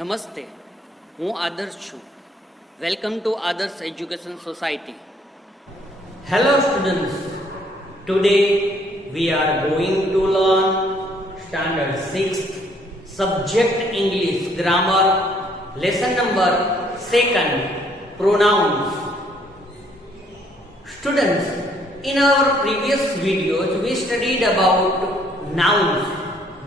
નમસ્તે, હું આદર્શ છું. વેલકમ ટુ આદર્શ education society. Hello students, today we are going to learn standard 6th subject English grammar lesson number 2nd pronouns. Students, in our previous videos we studied about nouns,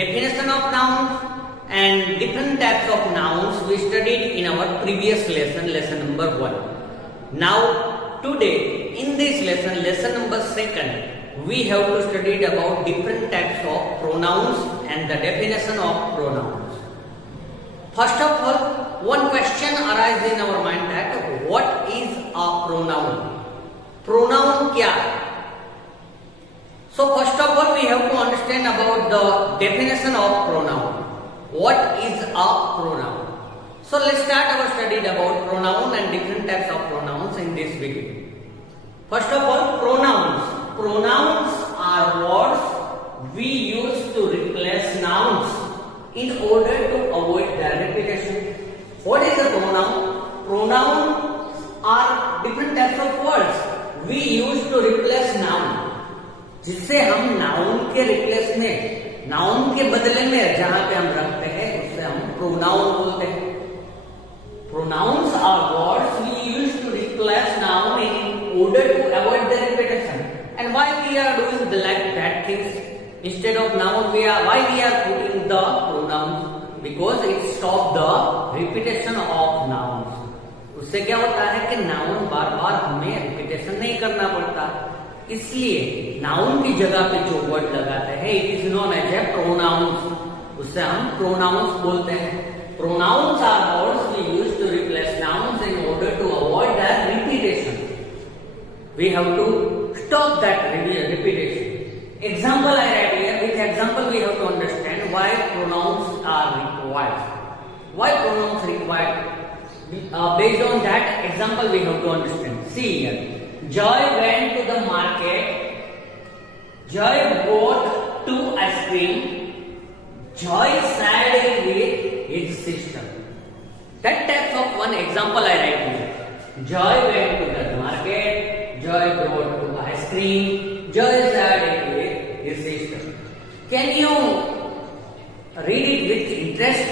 definition of nouns and different types of nouns we studied in our previous lesson number 1. Now today in this lesson number 2nd, we have to study about different types of pronouns and the definition of pronouns. First of all, one question arises in our mind that what is a pronoun? Pronoun क्या है? So first of all we have to understand about the definition of pronoun. What is a pronoun? So let's start our study about pronoun and different types of pronouns in this video. First of all, pronouns. Pronouns are words we use to replace nouns in order to avoid their repetition. What is a pronoun? Pronouns are different types of words we use to replace noun. जिससे हम noun के replace में, noun के बदले में जहां पे हम रखते हैं उससे हम प्रोनाउन बोलते हैं. Pronouns are words we use to replace noun in order to avoid the repetition. And why we are doing the like that things instead of noun? Why we are putting the pronouns? Because it stops the repetition of nouns. उससे क्या होता है कि noun बार बार हमें repetition नहीं करना पड़ता. इसलिए नाउन की जगह पे जो वर्ड लगाते हैं it is known as a pronouns. उससे हम प्रोनाउंस बोलते हैं. Pronouns are words we use to replace nouns in order to avoid that repetition. We have to stop that repetition. Example I write here. With example we have to understand why pronouns are required. Why pronouns required? Based on that example we have to understand. See here. Joy went to the market. Joy bought 2 ice cream. Joy shared it with his sister. That type of one example I write here. Joy went to the market. Joy bought 2 ice cream. Joy shared it with his sister. Can you read it with interest?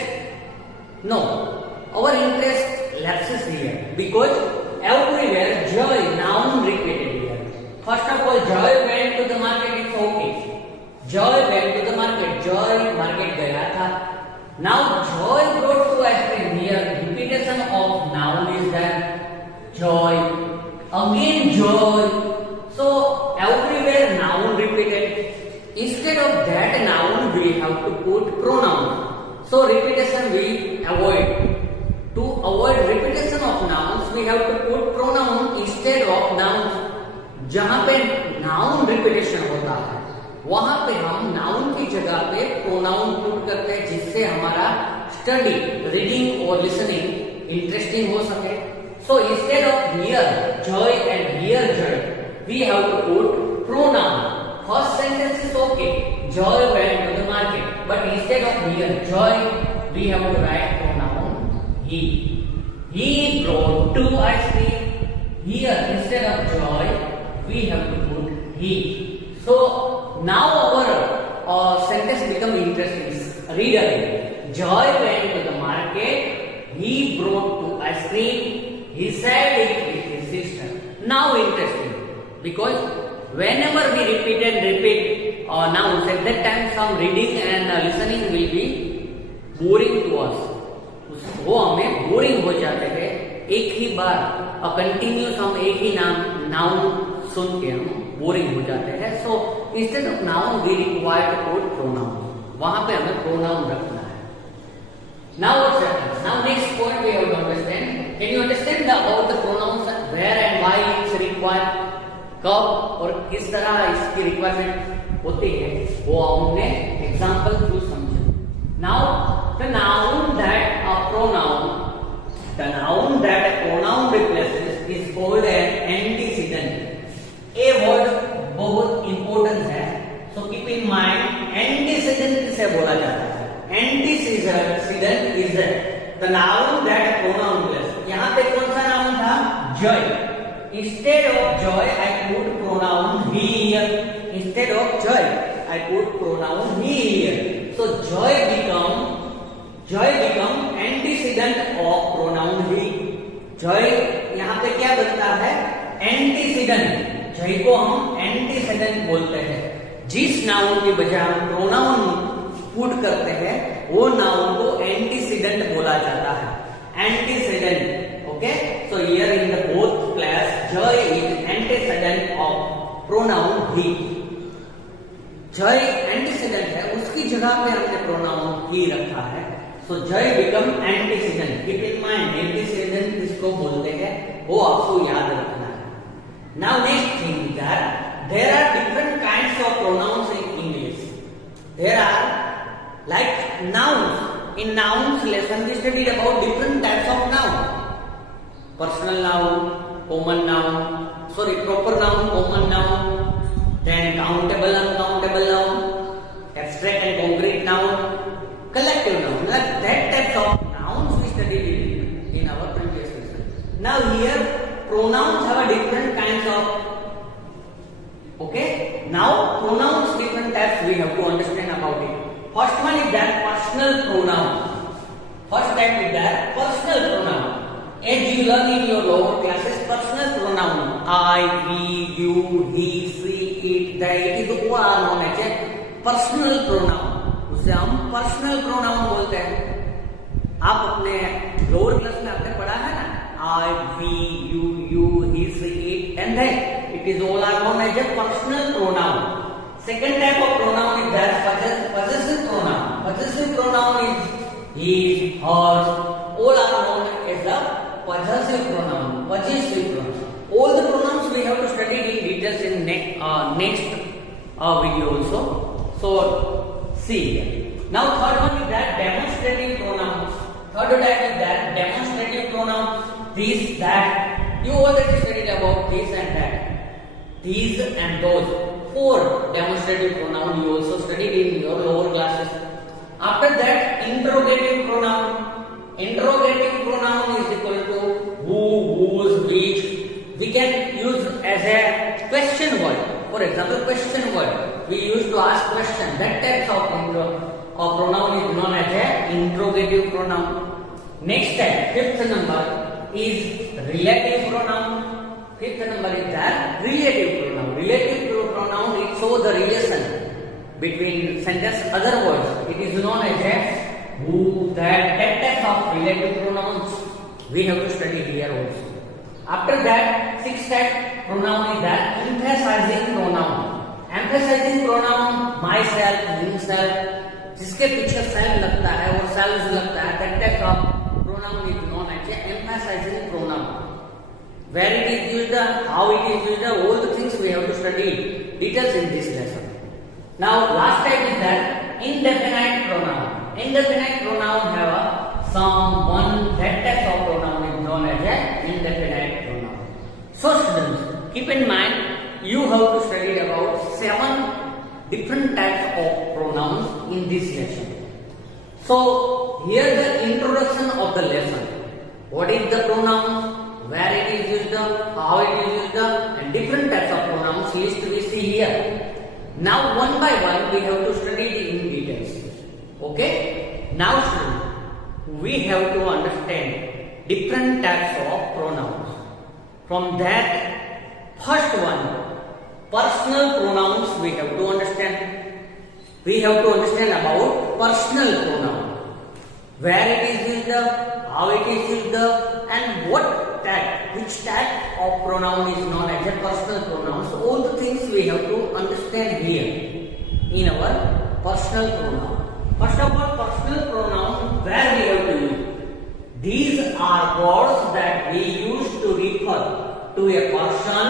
No. Our interest lapses here because everywhere joy noun repeated here. First of all, joy went to the market. It's okay. Joy went to the market. Joy market gaya tha. Now joy brought 2 ice cream. Here repetition of noun is that joy. Again joy. So everywhere noun repeated. Instead of that noun we have to put pronoun. So repetition we avoid. To avoid repetition of nouns, we have to put pronoun instead of nouns. जहां पे noun repetition होता है, वहां पे हम noun की जगह पे pronoun put करते हैं, जिससे हमारा study, reading और listening interesting हो सके. So instead of here joy and here joy, we have to put pronoun. First sentence is okay. Joy went to the market, but instead of here joy, we have to write pronoun. He brought 2 ice cream. Here instead of joy we have to put he. So now our sentence become interesting. Read again. Joy went to the market. He brought 2 ice cream. He shared it with his sister. Now interesting, because whenever we repeat nouns, at that time some reading and listening will be boring to us. वो हमें boring हो जाते हैं. एक ही बार continuous हम एक ही noun सुन के हम बोरिंग हो जाते हैं. So instead of noun we require to put pronoun. वहां पे हमें प्रोनाउन रखना है. Now next point we have to understand. Can you understand about the pronouns, where and why it's required? कब और किस तरह इसकी रिक्वायरमेंट होती है वो हमने एग्जांपल थ्रू समझा. Now the noun that a pronoun replaces is called an antecedent. A word बहुत important है, so keep in mind antecedent किसे बोला जाता है. Antecedent is the noun that pronoun place, यहाँ पे कौन सा नाउन था? जय. Instead of Jay I put pronoun he here. Instead of Jay I put pronoun he here. So Jay become antecedent of pronoun he. Jay यहाँ पे क्या बनता है? एंटीसीडेंट. जय को हम एंटीसीडेंट बोलते हैं. जिस नाउन की बजाय हम प्रोनाउन पुट करते हैं वो नाउन को एंटीसीडेंट बोला जाता है. Antecedent. Okay, so here in the both class जय is antecedent of pronoun he. जय एंटीसीडेंट है, उसकी जगह पे हमने प्रोनाउन ही रखा है. सो Jay become antecedent. Keep in mind antecedent किसको बोलते हैं वो आपको याद रखना है. Now next thing that there are different kinds of pronouns in English. There are like nouns. In nouns lesson we studied about different types of noun. Personal noun, common noun, proper noun, common noun, then countable, uncountable noun, abstract and concrete noun, collective noun. Like that types of nouns we studied in our previous lesson. Now here pronouns have a different kinds of. Okay, now pronouns different types we have to understand about it. First one is that personal pronoun. First type is that personal pronoun. As you learn in your lower classes, personal pronoun I, we, you, he, she, it, they, it is all are known as a personal pronoun. उसे हम personal pronoun बोलते हैं. आप अपने lower class में आपने पढ़ा है ना, I, we, you, he, she, it, and they. It is all are known as a personal pronoun. Second type of pronoun is that possessive pronoun. Possessive pronoun is his, hers. All are known as the possessive pronoun. Possessive pronoun. All the pronouns we have to study in details in next video also. So see here. Now third one is that demonstrative pronouns. Third type is that demonstrative pronouns. This, that. You already studied about this and that. These and those. 4 demonstrative pronoun you also studied in your lower classes. After that, interrogative pronoun. Interrogative pronoun is equal to who, whose, which. We can use as a question word. For example, question word. We used to ask question. That type of pronoun is known as a interrogative pronoun. Next type, 5th number is relative pronoun. 5th number is that relative pronoun. Relative pronoun, it shows the relation between sentence other words. It is known as a who, that type of relative pronouns we have to study here also. After that, 6th type pronoun is that emphasizing pronoun. Emphasizing pronoun, myself, himself. जिसके पीछे self लगता है और selves लगता है, that type of pronoun is known as a emphasizing pronoun. Where it is used, how it is used, all the things we have to study details in this lesson. Now last type is that indefinite pronoun. Indefinite pronoun have a some, one, that type of pronoun is known as a indefinite pronoun. So students, keep in mind you have to study about 7 different types of pronouns in this lesson. So here the introduction of the lesson. What is the pronoun? Where it is used, how it is used, and different types of pronouns list we see here. Now one by one we have to study it in details. Okay? Now students, we have to understand different types of pronouns. From that, first one, personal pronouns we have to understand. We have to understand about personal pronoun. Where it is used, how it is used, and which type of pronoun is known as a personal pronoun. So all the things we have to understand here in our personal pronoun. First of all, personal pronoun, where we have to use. These are words that we use to refer to a person,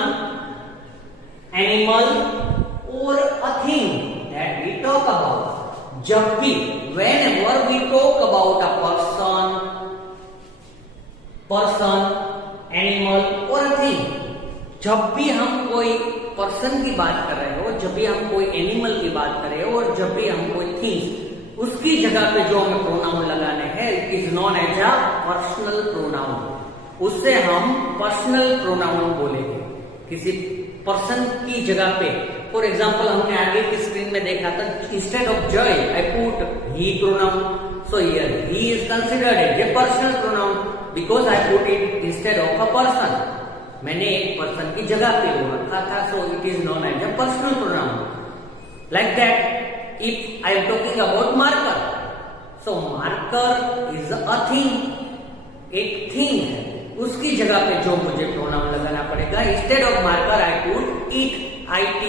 animal, or a thing that we talk about. जब भी, whenever we talk about a person, animal or a thing, जब भी हम कोई person की बात कर रहे हो, जब भी हम कोई एनिमल की बात कर रहे हो, और जब भी हम कोई थिंग, उसकी जगह पे जो हमें प्रोनाउन लगाने हैं, it is known as a personal pronoun, उससे हम पर्सनल प्रोनाउन बोलेंगे किसी पर्सन की जगह पे। फॉर एग्जाम्पल हमने आगे की स्क्रीन में देखा था, instead of Jay I put he pronoun, so here he is considered as a personal pronoun because I put it instead of a person. मैंने एक पर्सन की जगह पे वो रखा था, so it is known as a personal pronoun. Like that if I am talking about marker, so marker is a thing, एक thing है, उसकी जगह पे जो मुझे प्रोनाउन लगाना पड़ेगा, instead of marker I put it, IT।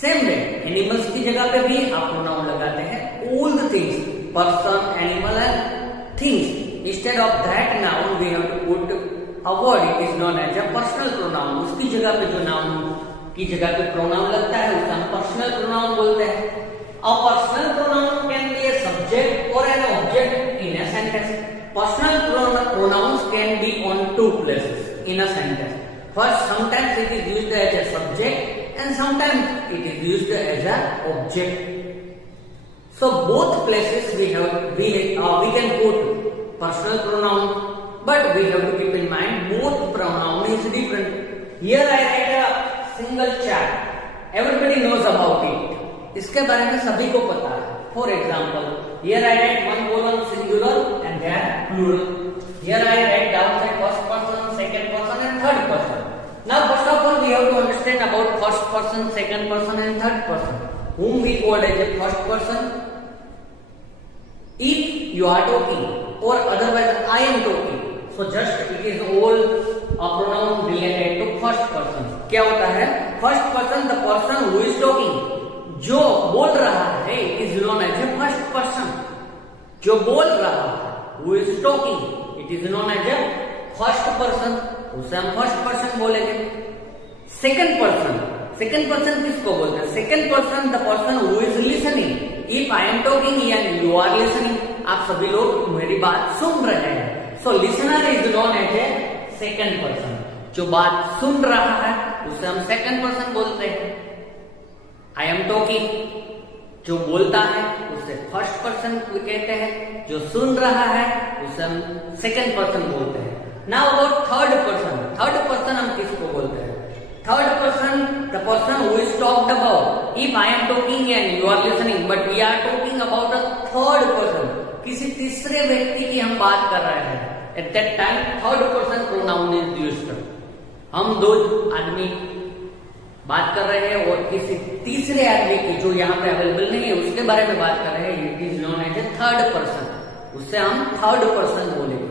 Same way animals की जगह पे भी आप प्रोनाउन लगाते हैं all the things, person, animal and things. Instead of that noun we have to put a word, it is known as a personal pronoun. उसकी जगह पे जो नाउन की जगह पे प्रोनाउन लगता है उसे हम पर्सनल प्रोनाउन बोलते हैं। A personal pronoun can be a subject और an object in a sentence. Personal pronouns can be on two places in a sentence. First, sometimes it is used as a subject and sometimes it is used as an object. So both places we can put personal pronoun, but we have to keep in mind both pronoun is different. Here I write a single chat. Everybody knows about it. इसके बारे में सभी को पता है. For example, here I write one colon singular and then plural. Here I write down the first person, second person and third person. Now first of all we have to understand about first person, second person and third person. Whom we call as a first person? If you are talking or otherwise I am talking, so just it is all a pronoun related to first person. क्या होता है? First person, the person who is talking. जो बोल रहा है is known as a first person. जो बोल रहा है who is talking it is known as a first person, उसे हम फर्स्ट पर्सन बोलेंगे। सेकंड पर्सन किसको बोलते हैं? Second person the person who is listening. If I am talking and you are listening, आप सभी लोग मेरी बात सुन रहे हैं, so listener is known as a second person. जो बात सुन रहा है उसे हम सेकंड पर्सन बोलते हैं। आई एम टॉकिंग, जो बोलता है उसे फर्स्ट पर्सन कहते हैं, जो सुन रहा है उसे हम सेकंड पर्सन बोलते हैं। नाउ अबाउट थर्ड पर्सन हम किसको बोलते हैं? Third person the person who is talked about. If I am talking and you are listening but we are talking about a third person, किसी तीसरे व्यक्ति की हम बात कर रहे हैं, at that time third person pronoun is used. हम दो आदमी बात कर रहे हैं और किसी तीसरे आदमी की जो यहाँ पे अवेलेबल नहीं है उसके बारे में बात कर रहे हैं, it is known as a third person, उससे हम थर्ड पर्सन बोलेंगे।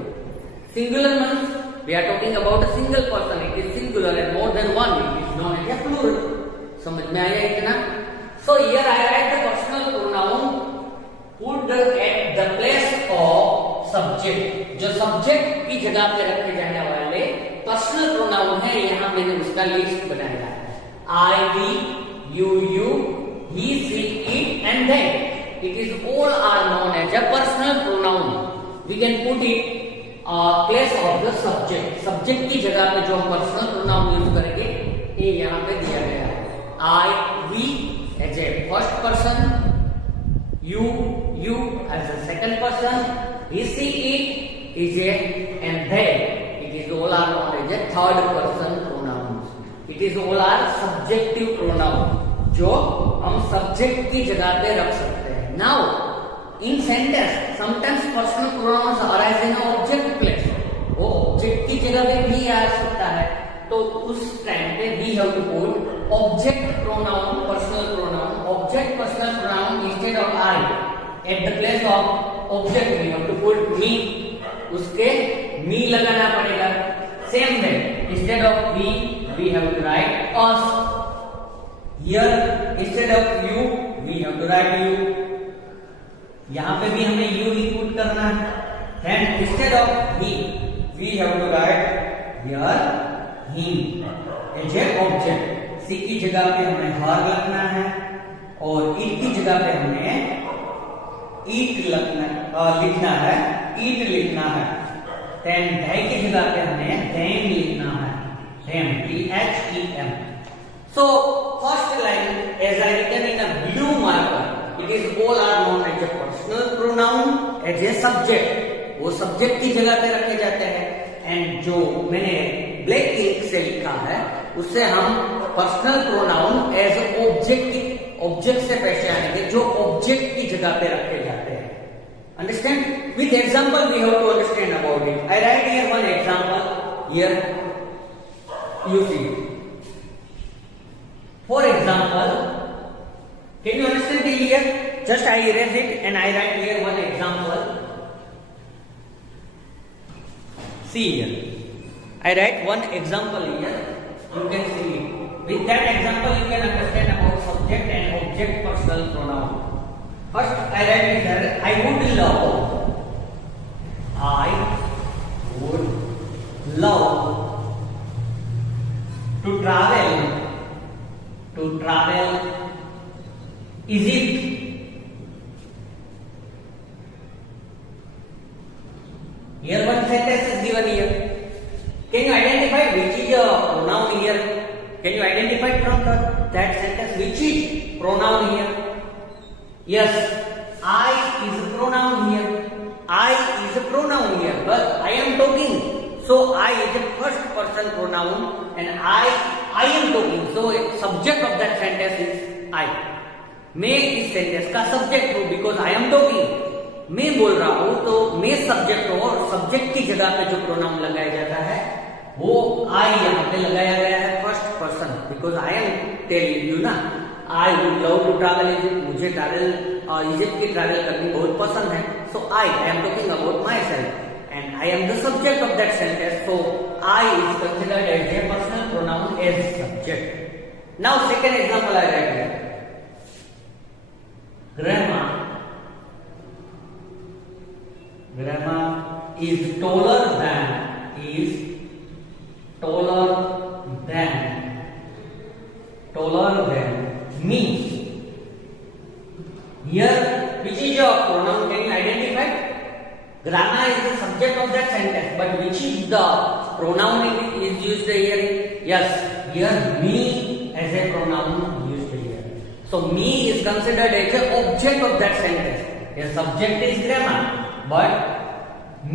Singular means we are talking about a single person, it is singular and more than one, it is known as a plural. समझ में आया इतना? So here I write the personal pronoun put at the place of subject. जो subject की जगह पे रखे जाने वाले पर्सनल प्रोनाउन है, यहाँ मैंने उसका लिस्ट बनाया है। I, we, you, he, she, it and they. It is all are known as a personal pronoun. We can put it place of the subject. Subject की जगह पे जो हम personal pronoun यूज करेंगे, ये यहाँ पे दिया गया है। I, we as a first person, you as a second person, he, she, it is a and they. It is all are known as a third person pronoun. It is all are subjective pronoun, जो हम subject की जगह पे रख सकते हैं। Now in sentence sometimes personal pronouns arise in object place, वो object की जगह पे भी आ सकता है, तो उस टाइम पे we have to put object pronoun personal pronoun, object personal pronoun instead of I. At the place of object we have to put me, उसके मी लगाना पड़ेगा। Same way instead of we have to write us. Here instead of you we have to write you. यहाँ पे भी हमें you he put करना है। Then instead of he we have to write here him as a object. सी की जगह पे हमें her लिखना है और it की जगह पे हमें it लिखना है, it लिखना है। Then they की जगह पे हमें them लिखना है, them, T-H-E-M. So first line as I written in a blue marker, it is all are known as a personal pronoun as a subject. वो सब्जेक्ट की जगह पे रखे जाते हैं। एंड जो मैंने ब्लैक इंक से लिखा है उससे हम पर्सनल प्रोनाउन एज ऑब्जेक्ट से पहले आएंगे जो ऑब्जेक्ट की जगह पे रखे जाते हैं। Understand? With example we have to understand about it. I write here one example. Here you see. For example, can you understand it here? Just I erase it and I write here one example. See here. I write one example here. You can see it. With that example you can understand about subject and object personal pronoun. First, I write here, I would love to travel, is it? Here one sentence is given here. Can you identify which is a pronoun here? Can you identify from that sentence which is pronoun here? Yes, I is a pronoun here. I is a pronoun here, but I am talking. So I is a first person pronoun and I am talking. So subject of that sentence is I. मैं इस sentence का subject हूं because I am talking. मैं बोल रहा हूं तो मैं सब्जेक्ट हूं और सब्जेक्ट की जगह पे जो प्रोनाउन लगाया जाता है वो आई यहाँ पे लगाया गया है first person because I am telling you ना। I would love to travel Egypt, मुझे इजिप्ट की ट्रैवल करनी बहुत पसंद है। So I am talking about myself and I am the subject of that sentence. So I is considered as a personal pronoun as subject. Now second example I write here, grandma is taller than me. Here, which is your pronoun? Can you identify? Grandma is the subject of that sentence, but which is the pronoun is used here? Yes, here me as a pronoun used here. So me is considered as an object of that sentence. The subject is grandma, but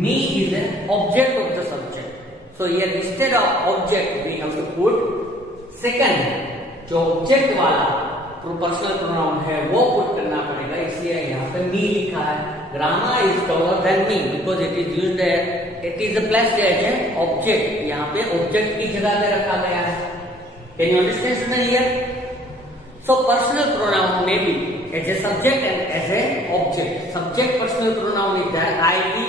me is an object of the subject. So here instead of object we have to put second, जो object वाला personal pronoun है वो put करना पड़ेगा, इसलिए यहाँ पे me लिखा है। Grandma is taller than me because it is used it is placed as a object. यहाँ पे ऑब्जेक्ट की जगह पे रखा गया है। Can you understand here? So personal pronoun may be as a subject and as a object. Subject personal pronoun is there I, he,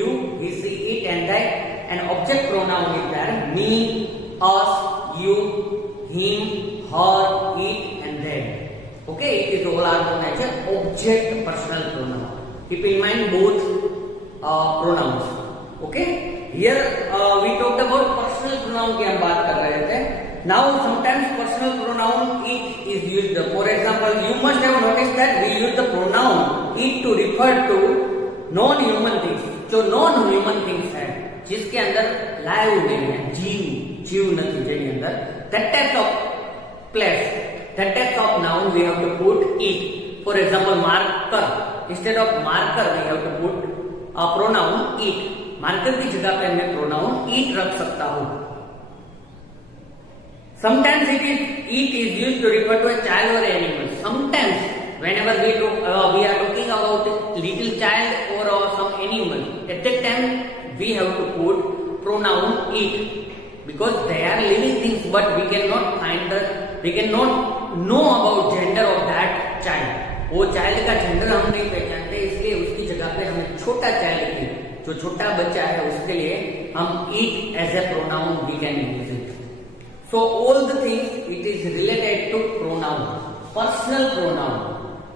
you, he, she, it and that. And object pronoun is there me, us, you, him, her, it and them. Okay, it is all are known as a object personal pronoun. Keep in mind both pronouns. Okay, here we talked about personal pronoun की हम बात कर रहे थे। Now sometimes personal pronoun it is used. For example, you must have noticed that we use the pronoun it to refer to non-human things. जो non-human things है, जिसके अंदर live नहीं है, जीव नहीं जेनी अंदर, that type of place, that type of noun we have to put it. For example, marker, instead of marker we have to put a pronoun it. Marker की जगह पे मैं pronoun it रख सकता हूँ। Sometimes it is used to refer to a child or animal. Sometimes whenever we are talking about little child or some animal, at that time we have to put pronoun it because they are living things, but we cannot know about gender of that child. वो child का gender हम नहीं पहचानते, इसलिए उसकी जगह पे हमें छोटा child की जो छोटा बच्चा है उसके लिए हम it as a pronoun we can use it. So all the things it is related to pronoun, personal pronoun.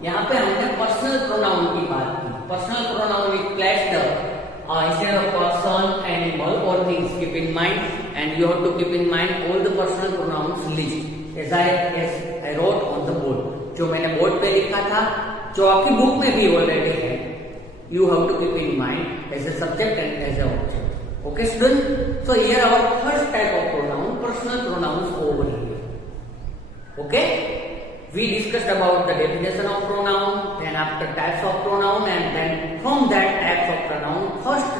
यहाँ पे हमने personal pronoun की बात की। Personal pronoun is placed instead of person, animal or things. Keep in mind, and you have to keep in mind all the personal pronouns list as I wrote on the board. जो मैंने board पे लिखा था, जो आपकी book में भी already है, you have to keep in mind as a subject and as a object. Okay, student. So here our first type of pronoun, personal pronouns over here. Okay, we discussed about the definition of pronoun, then after types of pronoun, and then from that types of pronoun, first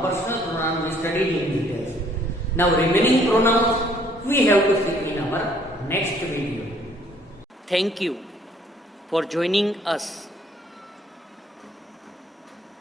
personal pronoun we studied in details. Now remaining pronouns we have to see in our next video. Thank you for joining us.